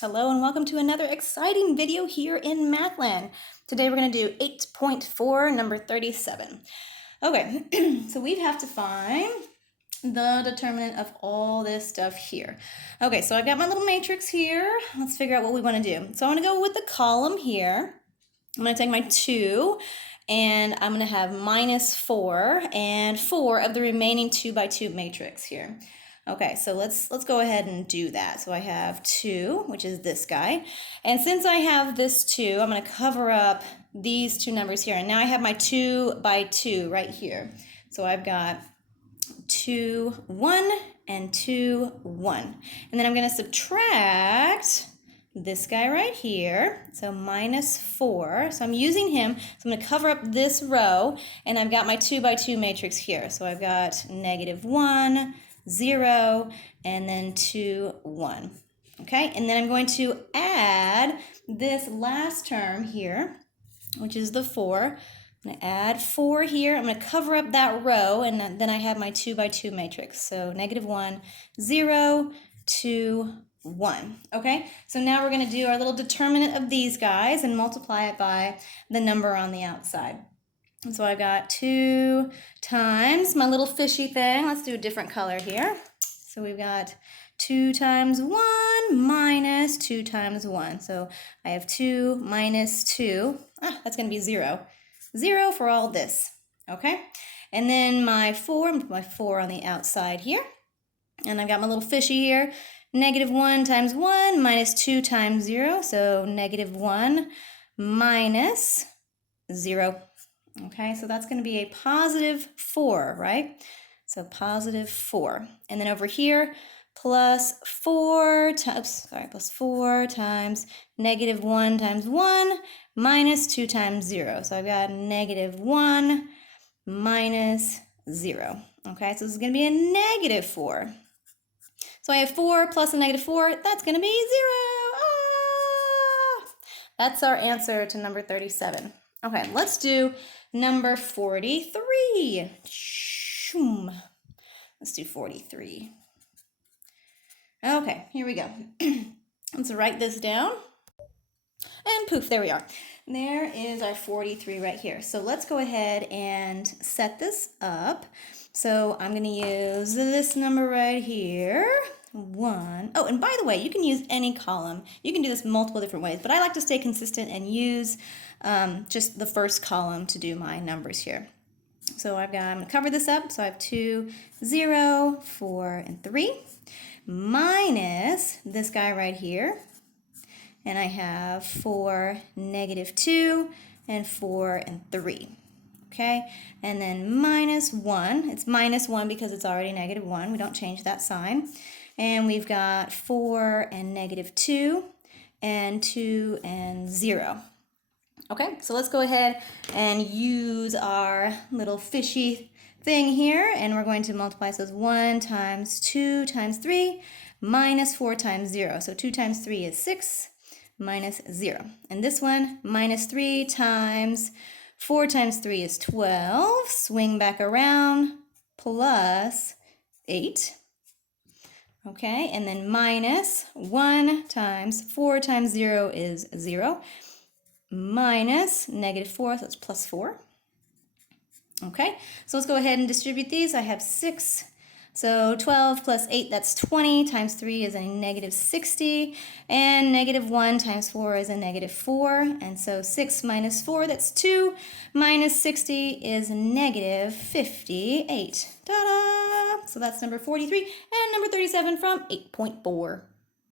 Hello and welcome to another exciting video here in Mathland. Today we're going to do 8.4, number 37. Okay, so we have to find the determinant of all this stuff here. Okay, so I've got my little matrix here. Let's figure out what we want to do. So I'm going to go with the column here. I'm going to take my 2 and I'm going to have minus 4 and 4 of the remaining 2 by 2 matrix here. Okay, so let's go ahead and do that. So I have 2, which is this guy. And since I have this 2, I'm going to cover up these two numbers here. And now I have my 2 by 2 right here. So I've got 2, 1, and 2, 1. And then I'm going to subtract this guy right here, so minus 4. So I'm using him, so I'm going to cover up this row, and I've got my 2 by 2 matrix here. So I've got negative 1, 0, and then 2, 1. Okay, and then I'm going to add this last term here, which is the 4. I'm going to add 4 here. I'm going to cover up that row, and then I have my 2 by 2 matrix. So negative 1, 0, 2, 1. Okay, so now we're going to do our little determinant of these guys and multiply it by the number on the outside. And so I've got 2 times my little fishy thing. Let's do a different color here. So we've got 2 times 1 minus 2 times 1. So I have 2 minus 2. That's going to be 0. 0 for all this. Okay? And then my 4, I'm going to put my 4 on the outside here. And I've got my little fishy here. Negative 1 times 1 minus 2 times 0. So negative 1 minus 0. Okay, so that's going to be a positive 4, right? So positive 4. And then over here, plus 4 times negative 1 times 1 minus 2 times 0. So I've got negative 1 minus 0. Okay, so this is going to be a negative 4. So I have 4 plus a negative 4. That's going to be 0. That's our answer to number 37. Okay, let's do number 43. Let's do 43. Okay, here we go. Let's write this down. And poof, there we are. There is our 43 right here. So let's go ahead and set this up. So I'm going to use this number right here. 1. Oh, and by the way, you can use any column. You can do this multiple different ways, but I like to stay consistent and use just the first column to do my numbers here. So I'm going to cover this up. So I have 2, 0, 4, and 3 minus this guy right here. And I have 4, negative 2, and 4, and 3. Okay, and then minus 1. It's minus 1 because it's already negative 1. We don't change that sign. And we've got 4 and negative 2 and 2 and 0. Okay, so let's go ahead and use our little fishy thing here. And we're going to multiply. So it's 1 times 2 times 3 minus 4 times 0. So 2 times 3 is 6 minus 0. And this one, minus 3 times 4 times 3 is 12. Swing back around, plus 8. Okay, and then minus 1 times 4 times 0 is 0. Minus negative 4, so it's plus 4. Okay, so let's go ahead and distribute these. I have 6. So 12 plus 8, that's 20, times 3 is a negative 60, and negative 1 times 4 is a negative 4, and so 6 minus 4, that's 2, minus 60 is negative 58. Ta-da! So that's number 43, and number 37 from 8.4.